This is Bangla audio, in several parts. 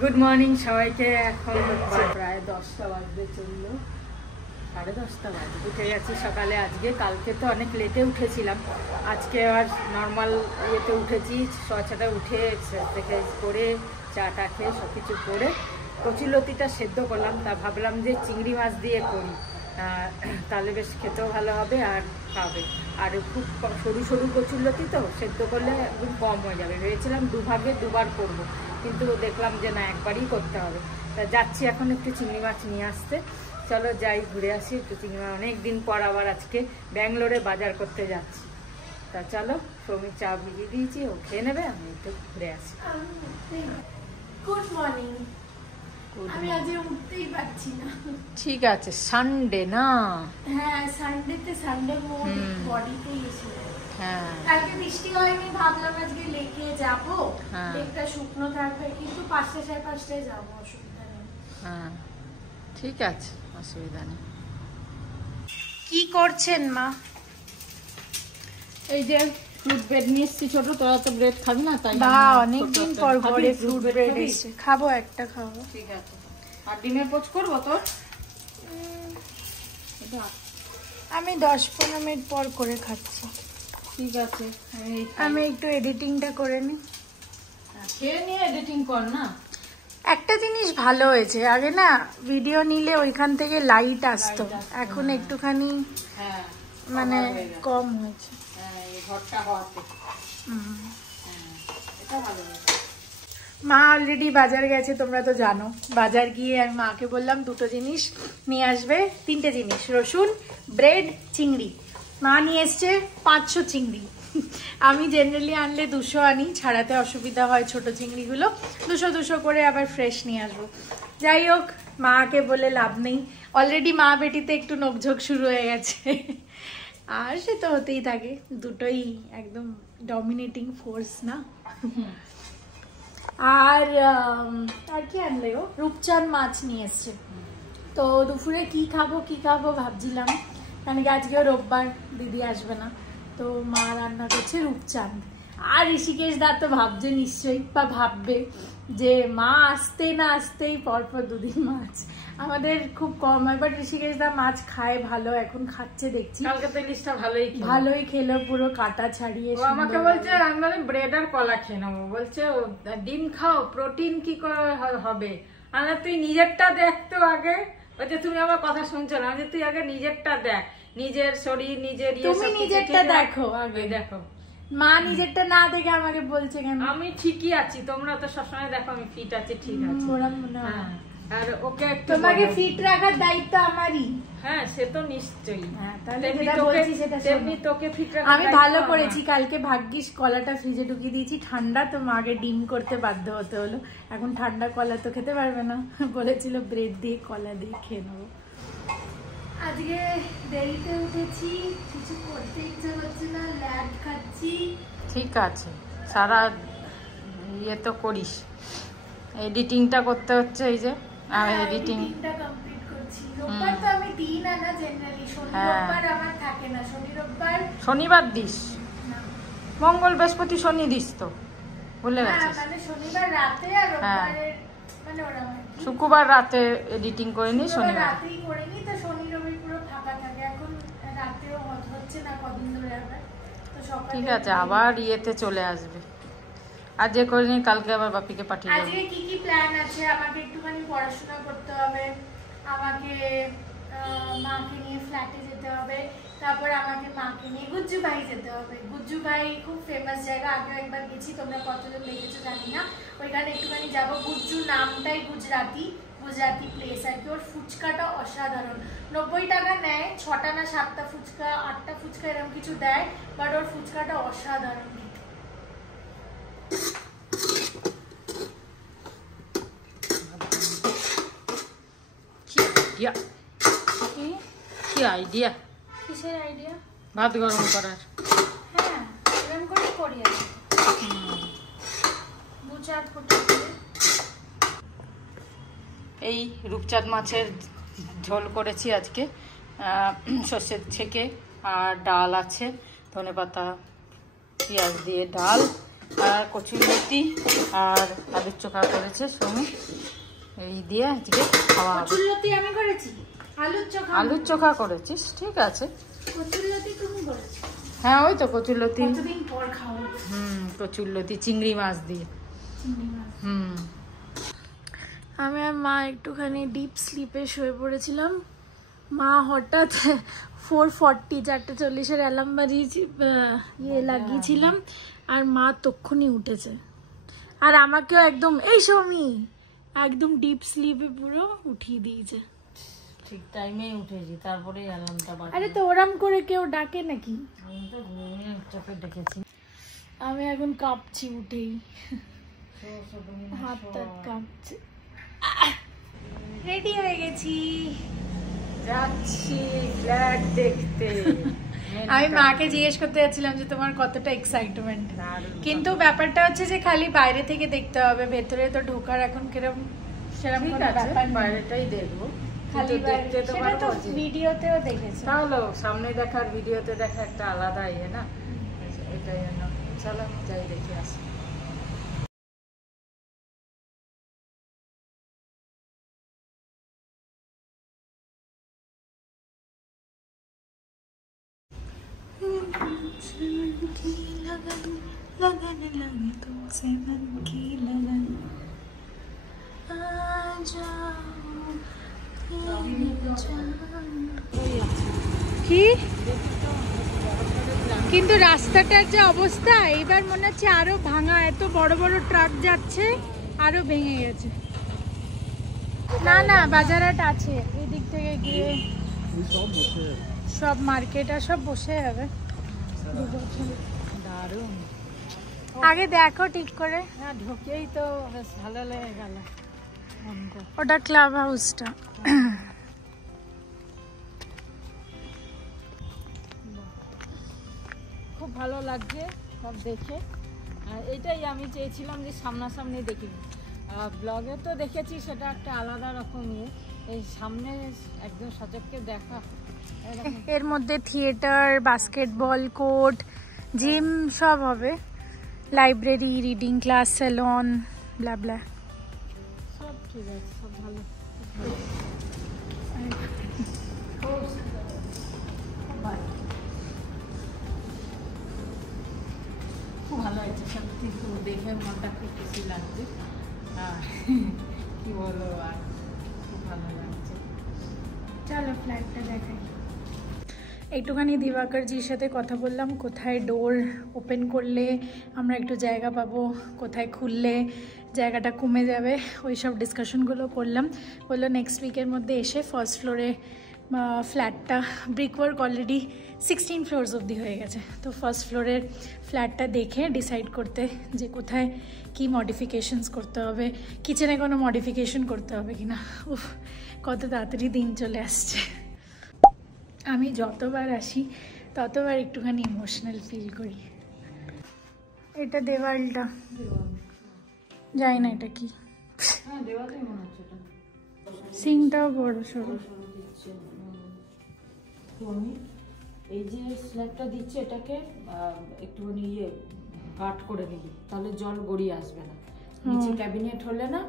গুড মর্নিং সবাইকে। এখন হচ্ছে প্রায় 10টা বাজতে চললো, 10:30 বাজে। উঠে গেছি সকালে আজকে, কালকে তো অনেক লেটে উঠেছিলাম, আজকে আর নর্মাল ইয়েতে উঠেছি। 6টায় উঠে এক্সারসাইজ করে চাটা খেয়ে সব কিছু করে কচুলতিটা সেদ্ধ করলাম। তা ভাবলাম যে চিংড়ি মাছ দিয়ে করি, তাহলে বেশ খেতেও ভালো হবে আর খাবে। আর খুব সরু সরু কচুলতি তো সেদ্ধ করলে একদম কম হয়ে যাবে। ভেবেছিলাম দুভাগে দুবার করব, কিন্তু দেখলাম যে না, একবারই করতে হবে। তা যাচ্ছি এখন একটু চিংড়ি মাছ নিয়ে আসতে। চলো যাই, ঘুরে আসি একটু চিংড়ি মাছ। অনেক দিন পর আবার আজকে ব্যাঙ্গালোরে বাজার করতে যাচ্ছি। তা চলো, সৌমিক চা ভিজিয়ে দিয়েছি, ও খেয়ে নেবে, আমি একটু ঘুরে আসি। Good morning. আমি আজ উঠতেই পারছি না। ঠিক আছে, সানডে না? হ্যাঁ, সানডেতে সানডে মোড বডিতেই এসে। হ্যাঁ, কালকে বৃষ্টি হয়নি, ভাবলাম আজকে লেকে যাব, লেকটা শুকনো থাকবে, কিন্তু 5টা 5:30টায় যাবো, অসুবিধা নেই। হ্যাঁ ঠিক আছে, অসুবিধা নেই। কি করছেন মা? এই যে ফ্রুট ব্রেড নিয়ে এসছি ছোট, তোরা তো ব্রেড খাবি না, তাই বা অনেকদিন পর ঘরে ফ্রুট ব্রেড এসেছে, খাবো, একটা খাবো। ঠিক আছে। আর ডিমের পোচ করবো তোর? আমি 10-15 মিনিট পর করে খাচ্ছি। ঠিক আছে, আমি একটু এডিটিংটা করে নিই। খেয়ে নিয়ে এডিটিং কর না। একটা জিনিস ভালো হয়েছে, আগে না ভিডিও নিলে ওইখান থেকে লাইট আসতো, এখন একটুখানি মানে কম হয়েছে। মা অলরেডি বাজার গেছে, তোমরা তো জানো। বাজার গিয়ে আমি মাকে বললাম 2টো জিনিস নিয়ে আসবে, 3টে জিনিস, রসুন, ব্রেড, চিংড়ি। মা নিয়ে এসছে 500 চিংড়ি। আমি জেনারেলি আনলে 200 আনি, ছাড়াতে অসুবিধা হয় ছোট চিংড়িগুলো। 200 করে আবার ফ্রেশ নিয়ে আসবো। যাই হোক, মাকে বলে লাভ নেই, অলরেডি মা বেটিতে একটু নোকঝোক শুরু হয়ে গেছে। আর সে তো হতেই থাকে, দুটোই একদম ডমিনেটিং ফোর্স না। আর কি আনলে ও? রূপচাঁদ মাছ নিয়ে এসছে। তো দুপুরে কি খাবো ভাবছিলাম, কারণ কি আজকেও রোববার, দিদি আসবে না, তো মা রান্না করছে রূপচাঁদ। আর ঋষিকেশ দা তো ভাবছে নিশ্চয়ই, বা ভাববে যে মা আসতে না আসতেই পরপর 2 দিন মাছ। আমাদের খুব কম হয়, বাট ঋষিকেশ দা মাছ খায় ভালো, এখন খাচ্ছে দেখছি। কালকে তো ইলিশটা ভালোই খেলো, পুরো কাটা ছাড়িয়ে। আমাকে বলছে আমি মানে ব্রেড আর কলা খেয়ে নেবো, বলছে ডিম খাও, প্রোটিন কি করে হবে। আমি তুই নিজেরটা দেখ তো আগে। বলছে তুমি আমার কথা শুনছো না, তুই আগে নিজেরটা দেখ, নিজের শরীর নিজের। তুমি নিজেরটা দেখো আগে, দেখো। মা নিজেরটা না দেখে আমাকে বলছে কেন? আমি ঠিকই আছি, তোমরা তো সবসময় দেখো আমি ফিট আছি, ঠিক আছে। আর ওকে তোমাকে ফিট রাখার দায়িত্ব আমারই। হ্যাঁ, সে তো নিশ্চয়ই। আমি ভালো করেছি, কালকে ভাগ্যিস কলাটা ফ্রিজে ঢুকিয়ে দিয়েছি, ঠান্ডা তো মাকে ডিম করতে বাধ্য হতে হলো। এখন ঠান্ডা কলা তো খেতে পারবে না, বলেছিল ব্রেড দিয়ে কলা দিয়ে খেয়ে নেবো। আজকে দেরিতে উঠেছি, কিছু করতে ইচ্ছা করছে না, ল্যাড খাচ্ছি। ঠিক আছে, সারা ইয়ে তো করিস, এডিটিংটা করতে হচ্ছে। এই যে এডিটিংটা কমপ্লিট করছি। রোববার তো আমি দিই না জেনারেলি, রোববার আমার থাকে না। শনিবার দিস? মঙ্গল বৃহস্পতি শনি দিস তো, ভুলে গেছিস? মানে শনিবার রাতে আর রোববারে মানে ওরা শুক্রবার রাতে এডিটিং করে নি, শনিবার রাতেই করে নি, তো শনি রবি পুরো ফাঁকা থাকে। এখন রাতেও হচ্ছে না কদিন ধরে, আবার তো সকালে। ঠিক আছে, আবার ইয়েতে চলে আসবে। আজ যে করে নি, কালকে আবার বাপিকে পাঠিয়ে দেব। আজকে কি কি প্ল্যান আছে? আমাকে একটুখানি পড়াশোনা করতে হবে, আমাকে মাকে নিয়ে ফ্ল্যাটে যেতে হবে, তারপর আমাকে মাকে নিয়ে গুজ্জু ভাই যেতে হবে। গুজ্জু ভাই খুব ফেমাস জায়গা, আগে একবার গেছি, তোমরা কতজন দেখেছো জানি না, ওইখানে একটুখানি যাবো। গুজ্জু নামটাই গুজরাটি প্লেস আর কি। ওর ফুচকাটা অসাধারণ, 90 টাকা নেয়, 6টা না 7টা ফুচকা, 8টা ফুচকা এরকম কিছু দেয়, বাট ওর ফুচকাটা অসাধারণ। কি আইডিয়া? কিসের আইডিয়া? ভাত গরম করার। হ্যাঁ, গরম করে করি আর 2-4 ফুটা দিয়ে। এই রূপচাঁদ মাছের ঝোল করেছি আজকে, সর্ষের ছেঁকে, আর ডাল আছে, ধনেপাতা পেঁয়াজ দিয়ে ডাল, আর কচুরলতি আর আলুর চোখা করেছে সোনু, এই দিয়ে আজকে খাওয়া হবে। কচুরলতি আমি করেছি, আলুর চোখা করেছিস, ঠিক আছে। কচুরলতি তুমি করেছো? হ্যাঁ ওই তো কচুরলতি, কতদিন পর খাওয়া। কচুরলতি চিংড়ি মাছ দিয়ে। আমি আর মা একটুখানি ডিপ স্লিপে শুয়ে পড়েছিলাম। মা হঠাৎ 4:40 4:40 অ্যালার্ম লাগিয়েছিলাম, আর মা তক্ষুনি উঠেছে। আর আমাকেও একদম এই সৌমি একদম ডিপ স্লিপে পুরো উঠিয়ে দিয়েছে। ঠিক টাইমে উঠেছি, তারপরে অ্যালার্মটা বাজে। আরে তো ওরম করে কেউ ডাকে নাকি? আমি তো ঘুমিয়ে চোখে ডেকেছি। আমি এখন কাঁপছি উঠেই, হাত টাত কাঁপছে। রেডি হয়ে গেছি, যাচ্ছি ফ্ল্যাট দেখতে। আমি মাকে জিজ্ঞেস করতে যাচ্ছিলাম যে তোমার কতটা এক্সাইটমেন্ট, কিন্তু ব্যাপারটা হচ্ছে যে খালি বাইরে থেকে দেখতে হবে, ভেতরে তো ঢোকার এখন কিরকম সেরকম কোনো ব্যাপার নেই। বাইরেটাই দেখবো, খালি দেখতে তো সেটা তো পারবো। ভিডিওতেও দেখেছো। তাহলে সামনে দেখার ভিডিওতে দেখা একটা আলাদা ইয়ে না, এটাই জন্য চলো যাই দেখে আসি। लगन लगे तुमसे मन की लगन आ जाओ কি কিন্তু রাস্তাটার যে অবস্থা এইবার মনে হচ্ছে আরো ভাঙা, এত বড় বড় ট্রাক যাচ্ছে, আরো ভেঙে গেছে। না না বাজারহাট আছে, এই দিক থেকে গিয়ে সব মার্কেট আর সব বসে যাবে। দারুণ, আগে দেখো ঠিক করে। না ঢোকেই তো বেশ ভালো লেগে গেল। ওটা ক্লাব হাউসটা। খুব ভালো লাগছে সব দেখে, আর এটাই আমি চেয়েছিলাম যে সামনাসামনি দেখি। ব্লগে তো দেখেছি, সেটা একটা আলাদা রকম ইয়ে, এই সামনে একদম সচক্ষে দেখা। এর মধ্যে থিয়েটার, বাস্কেটবল কোর্ট, জিম সব হবে, লাইব্রেরি, রিডিং ক্লাস, স্যালন, ব্লা ব্লা সব ঠিক আছে, সব ভালো। খুব ভালো হয়েছে সত্যি, খুব দেখে মনটা খুব খুশি লাগছে। আর কি বলো, আর খুব ভালো লাগছে। চলো ফ্ল্যাটটা দেখাই। একটুখানি দিবাকরজির সাথে কথা বললাম, কোথায় ডোর ওপেন করলে আমরা একটু জায়গা পাবো, কোথায় খুললে জায়গাটা কমে যাবে, ওই সব ডিসকাশনগুলো করলাম। বললো নেক্সট উইকের মধ্যে এসে ফার্স্ট ফ্লোরে ফ্ল্যাটটা, ব্রিকওয়ার্ক অলরেডি 16 ফ্লোরস অবধি হয়ে গেছে, তো ফার্স্ট ফ্লোরের ফ্ল্যাটটা দেখে ডিসাইড করতে যে কোথায় কি মডিফিকেশনস করতে হবে, কিচেনে কোনো মডিফিকেশন করতে হবে কিনা। উফ, কত তাড়াতাড়ি দিন চলে আসছে। আমি যতবার আসি ততবার একটুখানি ইমোশনাল ফিল করি। এটা দেওয়ালটা, জানি না এটা কি। হ্যাঁ দেওয়াতেই মনে হচ্ছে এটা। সিংটাও বড় সড়ো। তো আমি এই যে স্ল্যাবটা দিচ্ছে, এটাকে একটুখানি ইয়ে কাট করে দিবি, তাহলে জল গড়িয়ে আসবে না। নিচে ক্যাবিনেট হলে না,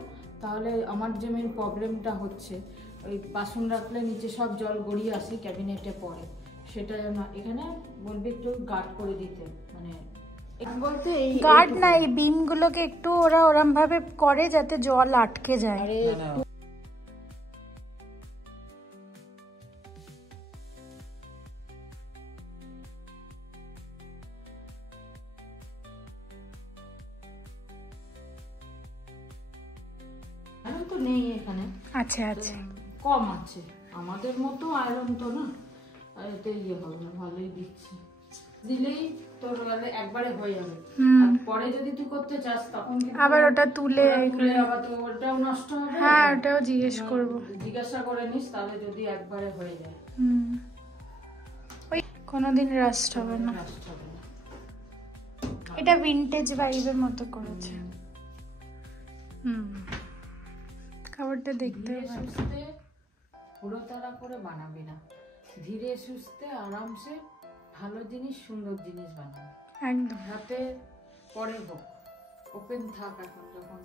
তাহলে আমার যে মেন প্রবলেমটা হচ্ছে, ওই বাসন রাখলে নিচে সব জল গড়িয়ে আসে, ক্যাবিনেটে পড়ে, সেটা না। এখানে বলবি একটু গার্ড করে দিতে, মানে বলতে এই গার্ড না, এই বিমগুলোকে একটু ওরা ওরম ভাবে করে যাতে জল আটকে যায়। আরে আয়রন তো নেই এখানে, আচ্ছা আচ্ছা, কম আছে, আমাদের মতো আয়রন তো না, আর এতে ইয়ে হবে না, ভালোই দিচ্ছি। দিলেই তোর গেলে একবারে হয়ে যাবে, আর পরে যদি তুই করতে চাস তখন আবার ওটা তুলে আবার তো ওটাও নষ্ট হবে। হ্যাঁ ওটাও জিজ্ঞেস করবো, জিজ্ঞাসা করে নিস, তাহলে যদি একবারে হয়ে যায় ওই কোনোদিন রাস্ট হবে না। নষ্ট হবে না। এটা ভিন্টেজ ভাইবের মতো করেছে। খাবারটা দেখতে ধীরে সুস্থে হুড়োতাড়া করে বানাবি না, ধীরে সুস্থে আরামসে ভালো জিনিস, সুন্দর জিনিস বানাবি, একদম। যাতে পরে হোক। ওপেন থাক এখন, যখন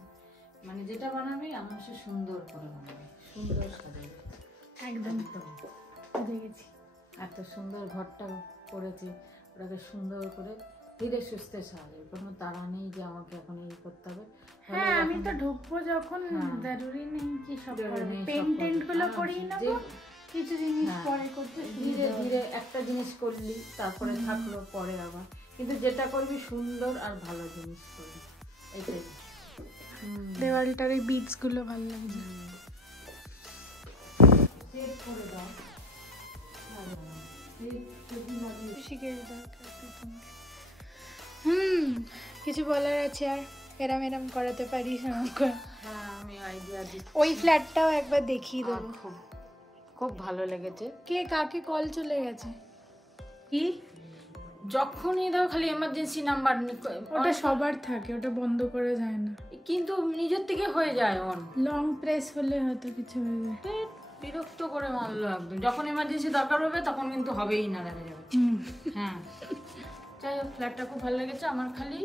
মানে যেটা বানাবে আমার সে সুন্দর করে বানাবে, সুন্দর সাজাবে একদম একদম। বুঝে গেছি। এত সুন্দর ঘরটা করেছে, ওটাকে সুন্দর করে ধীরে সুস্থে সাজাবে, কোনো তাড়া নেই যে আমাকে এখন এই করতে হবে। হ্যাঁ আমি তো ঢুকবো যখন, জরুরি নেই কি সব পেন্ট টেন্ট গুলো করেই নেবো, কিছু জিনিস পরে করতে ধীরে ধীরে একটা জিনিস করলি তারপরে থাকলো পরে আবার, কিন্তু যেটা করবি সুন্দর আর ভালো জিনিস করবি, এটাই। দেওয়ালটার এই বিটস গুলো ভালো লাগছে। সেট করে দাও, কিছু বলার আছে আর? এরম এরম করাতে পারিস আমাকে? হ্যাঁ আমি আইডিয়া দিচ্ছি। ওই ফ্ল্যাটটাও একবার দেখিয়ে দেবো। খুব খুব ভালো লেগেছে। কে কাকে কল চলে গেছে? কি যখনই দাও খালি এমার্জেন্সি নাম্বার, ওটা সবার থাকে, ওটা বন্ধ করা যায় না, কিন্তু নিজের থেকে হয়ে যায় অন। লং প্রেস হলে হয়তো কিছু হয়ে যায়। বিরক্ত করে মারলো একদম, যখন এমার্জেন্সি দরকার হবে তখন কিন্তু হবেই না, দেখা যাবে। হ্যাঁ যাই হোক, ফ্ল্যাটটা খুব ভালো লেগেছে আমার, খালি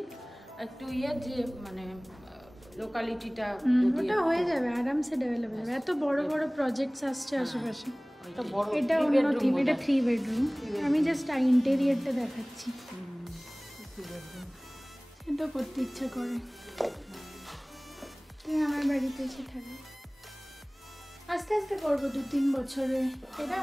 একটু যে মানে লোকালিটিটা ওটা হয়ে যাবে আরামসে, ডেভেলপ হবে। এত বড় বড় প্রজেক্টস আসছে আশেপাশে। এটা অন্য থিম, এটা 3 বেডরুম। আমি জাস্ট ইন্টেরিয়রটা দেখাচ্ছি, এটা করতে ইচ্ছা করে। তুই আমার বাড়িতে এসে থাকবি, আস্তে আস্তে করবো 2-3 বছরে। এটা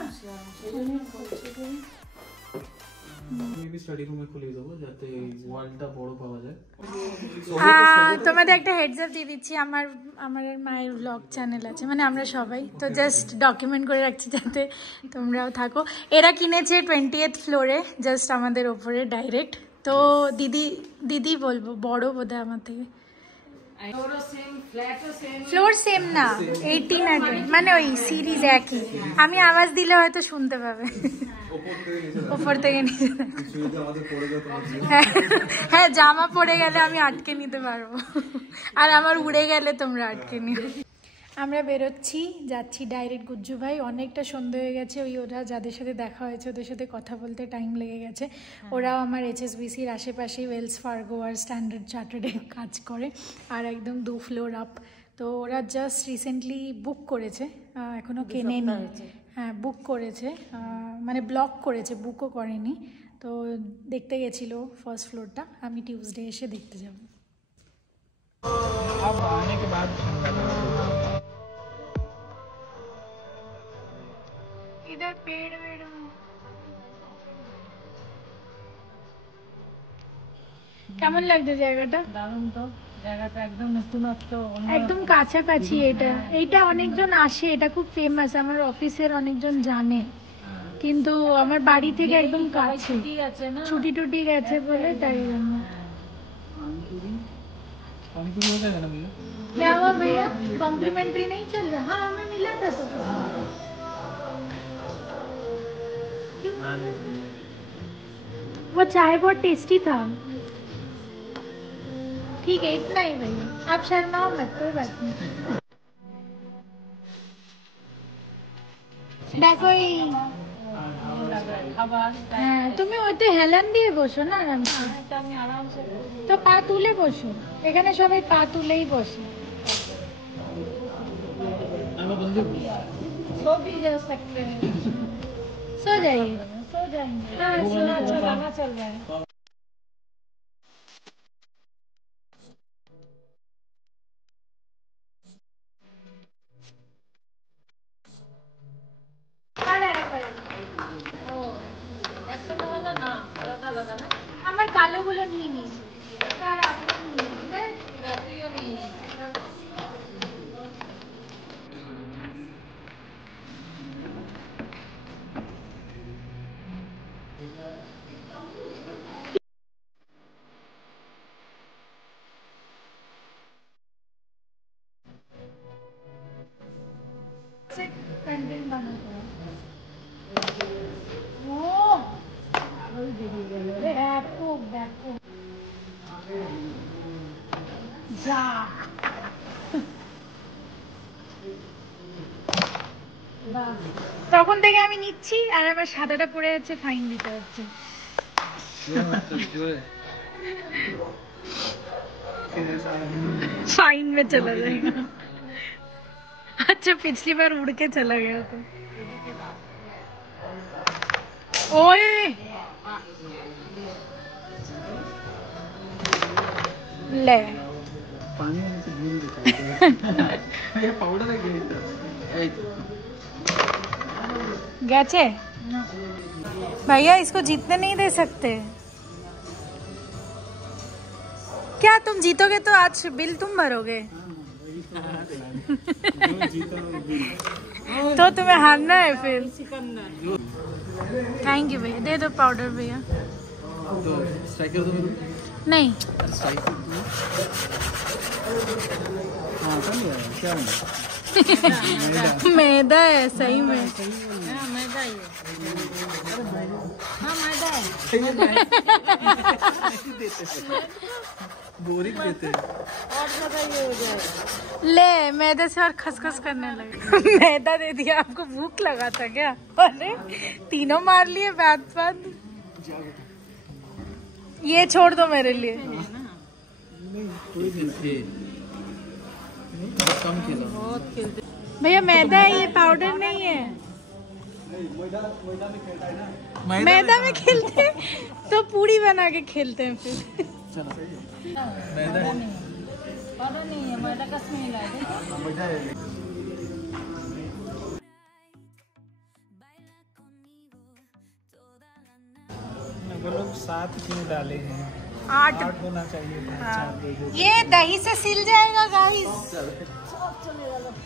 তোমাদের একটা হেডস আপ দিয়ে দিচ্ছি, আমার মায়ের ব্লগ চ্যানেল আছে, মানে আমরা সবাই তো জাস্ট ডকুমেন্ট করে রাখছি যাতে তোমরাও থাকো। এরা কিনেছে 20th ফ্লোরে, জাস্ট আমাদের ওপরে ডাইরেক্ট। তো দিদি বলবো, বড় বোধহয় আমার থেকে। ফ্লোর সেম না, 18 আর 20, মানে ওই সিরিজ একই। আমি আওয়াজ দিলে হয়তো শুনতে পাবে ওপর থেকে নিচে। হ্যাঁ জামা পড়ে গেলে আমি আটকে নিতে পারবো, আর আমার উড়ে গেলে তোমরা আটকে নিও। আমরা বেরোচ্ছি, যাচ্ছি ডাইরেক্ট গুজ্জু ভাই। অনেকটা সন্ধ্যে হয়ে গেছে, ওরা যাদের সাথে দেখা হয়েছে ওদের সাথে কথা বলতে টাইম লেগে গেছে। ওরাও আমার HSBCর আশেপাশেই ওয়েলস ফার্গো আর স্ট্যান্ডার্ড চার্টার্ডে কাজ করে, আর একদম 2 ফ্লোর আপ। তো ওরা জাস্ট রিসেন্টলি বুক করেছে, এখনও কেনেনি। হ্যাঁ বুক করেছে, মানে ব্লক করেছে, বুকও করেনি। তো দেখতে গেছিলো ফার্স্ট ফ্লোরটা, আমি টিউসডে এসে দেখতে যাব। इधर पेड़ কেমন লাগছে জায়গাটা? দারুণ তো, জায়গাটা একদম নতুনত্ব, একদম কাছাকাছি। এইটা অনেকজন আসে, এটা খুব ফেমাস, আমার অফিসের অনেকজন জানে, কিন্তু আমার বাড়ি থেকে একদম কাছে। ছুটি টুটি গেছে বলে তাই জন্য। क्या हुआ भैया, कॉम्प्लीमेंट्री नहीं चल रहा? हाँ हमें मिला था तो। वो चाय बहुत टेस्टी था। ठीक है इतना ही भैया, आप शर्माओ मत, कोई बात नहीं। देखो হ্যাঁ তুমি ওতে হেলান দিয়ে বসো না আরামসে, তো পা তুলে বসো, এখানে সবাই পা তুলেই বসে। सो जाइए, सो जाएंगे। हाँ चलाना चल रहा है। আমার কালো গুলো নিয়ে নিস, कंटेंट बनाते हैं। তখন থেকে আমি নিচ্ছি, আর আমার সাদাটা পড়ে যাচ্ছে, ফাইন দিতে হচ্ছে। फाइन में चला जाएगा। अच्छा पिछली बार उड़ के चला गया तो। ओए ले पानी में से भूल ये पाउडर है गए भैया, इसको जीतने नहीं दे सकते क्या? तुम जीतोगे तो आज बिल तुम भरोगे। तो तुम्हें हारना है फिर। थैंक यू भैया, दे दो पाउडर भैया। नहीं मैदा है सही में। मैदा ही बोरिंग देते हैं। और ज्यादा ये हो जाएगा। ले मैदे से और खसखस करने लगे। मैदा दे दिया। आपको भूख लगा था क्या? अरे तीनों मार लिए बाद बाद। ये छोड़ दो मेरे लिए। कम खिला। भैया मैदा है, ये पाउडर नहीं है। मैदा में खेलते तो पूरी बना के खेलते हैं फिर। मैदा नहीं है, मैदा कस में मिला है। वो लोग 7 क्यों डाले हैं? 8 होना चाहिए था। हाँ। ये दही से सिल जाएगा गाइस।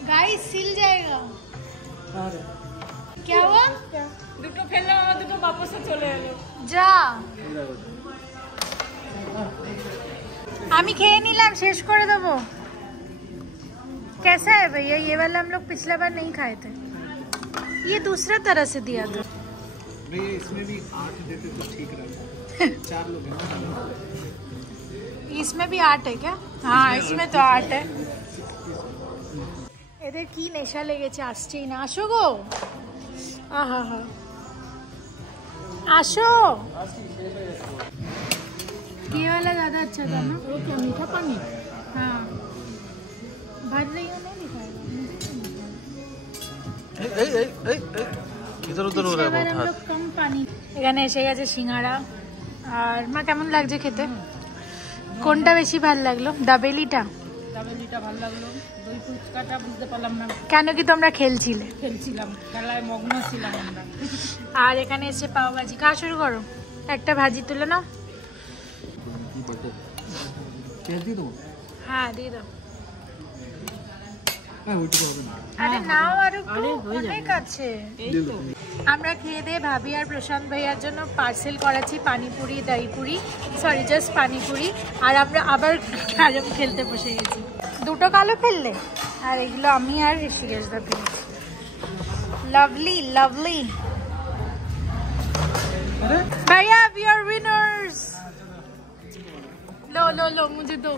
गाइस सिल जाएगा। क्या हुआ? দুটো ফেললাম, আমার দুটো বাপসে চলে এলো। যা আমি খেয়ে নিলাম, শেষ করে देबो। कैसा है भैया? ये वाला हम लोग पिछला बार नहीं खाए थे, ये दूसरा तरह से दिया था। भैया इसमें भी 8 देते तो ठीक रहता। 4 लोग हैं ना। इसमें भी 8 है क्या? हाँ इसमें तो 8 है। এদের কি নেশা লেগেছে, আসছেই না। আসো গো, আহা হা আসো। ये वाला ज्यादा अच्छा था ना? वो क्या मीठा पानी? हाँ भर रही हूँ, नहीं दिखाएगा। इधर उधर हो रहा है बहुत हाथ। कम पानी। এখানে এসে গেছে সিঙ্গাড়া। আর মা কেমন লাগছে খেতে? কোনটা বেশি ভালো লাগলো? দাবেলিটা? দাবেলিটা ভালো লাগলো। দই ফুচকাটা বুঝতে পারলাম না। কেন কি তোমরা খেলছিলে? খেলছিলাম, খেলায় মগ্ন ছিলাম আমরা। আর এখানে এসে পাও ভাজি খাওয়া শুরু করো। একটা ভাজি তুলে নাও। হ্যাঁ দিয়ে দাও। আরে নাও, আর একটু অনেক আছে। আমরা খেয়ে দিয়ে ভাবি আর প্রশান্ত ভাইয়ার জন্য পার্সেল করাচ্ছি পানিপুরি, দইপুরি, সরি জাস্ট পানিপুরি। আর আমরা আবার ক্যারম খেলতে বসে গেছি। দুটো কালো ফেললে, আর এগুলো আমি আর ঋষিকেশ দা পেয়েছি। লাভলি লাভলি भैया, वी आर विनर्स। लो लो लो मुझे दो,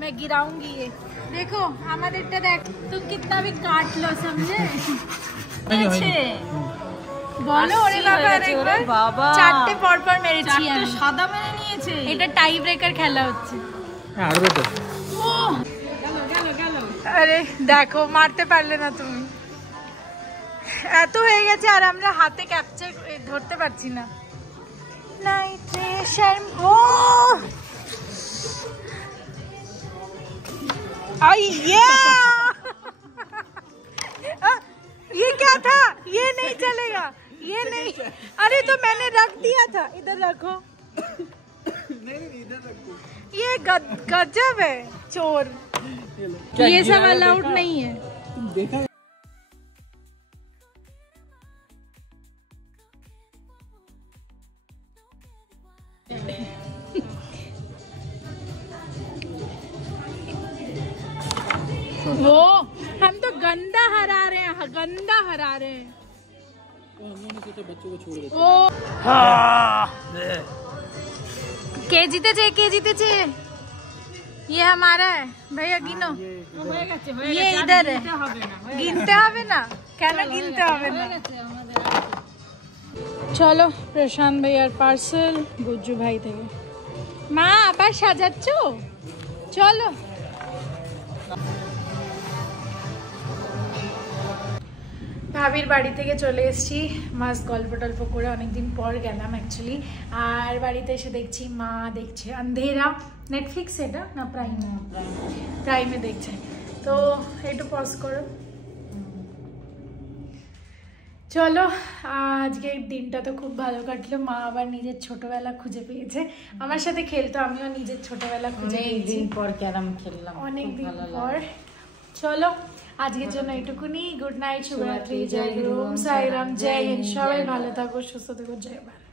मैं गिराऊंगी ये। देखो আমাদেরটা দেখ, तुम कितना भी काट लो, समझे? বলো ওরে বাবা, ওরে বাবা, চারটে পর পর মেরেছি আমি। সাদা মেরে নিয়েছে। এটা টাই ব্রেকার খেলা হচ্ছে। আর বেটা গেল। আরে দেখো, মারতে পারলে না তুমি। এত হয়ে গেছে আর আমরা হাতে ক্যাপচার ধরতে পারছি না। नाइट्रेशन। ओ ये क्या था? ये नहीं चलेगा, ये नहीं। अरे तो मैंने रख दिया था। इधर रखो। इधर रखो। ये गजब है, चोर। ये सब अलाउड नहीं है। तुम देखा वो हम तो गंदा हरा रहे हैं, गंदा हरा रहे हैं। हमने सोचा बच्चों को छोड़ देते। ও কে জিতেছে? কে জিতেছে? ये हमारा है भैया, गिनो। হয়ে গেছে, ये इधर है। হবে না। गिनते হবে না? কেন गिनতে হবে না? চলো প্রশান্ত ভাইয়ার পার্সেল গুজ্জু ভাই থেকে। মা আবার সাজাচ্ছো? চলো। ভাবির বাড়ি থেকে চলে এসেছি, মাস গল্প টল্প করে অনেকদিন পর গেলাম অ্যাকচুয়ালি। আর বাড়িতে এসে দেখছি মা দেখছে আন্ধেরা, নেটফ্লিক্স এটা না প্রাইমে দেখছে। তো একটু পজ করো। চলো, আজকের দিনটা তো খুব ভালো কাটলো। মা আবার নিজের ছোটবেলা খুঁজে পেয়েছে, আমার সাথে খেলতো, আমিও নিজের ছোটবেলা খুঁজে পেয়েছি। পর ক্যারাম খেললাম অনেকদিন পর। চলো আজকের জন্য এটুকুনি। গুড নাইট, শুভরাত্রি, জয় গুরু, ওম সাইরাম, জয় হিন্দ। সবাই ভালো থাকো, সুস্থ থেকো, জয় ভারত।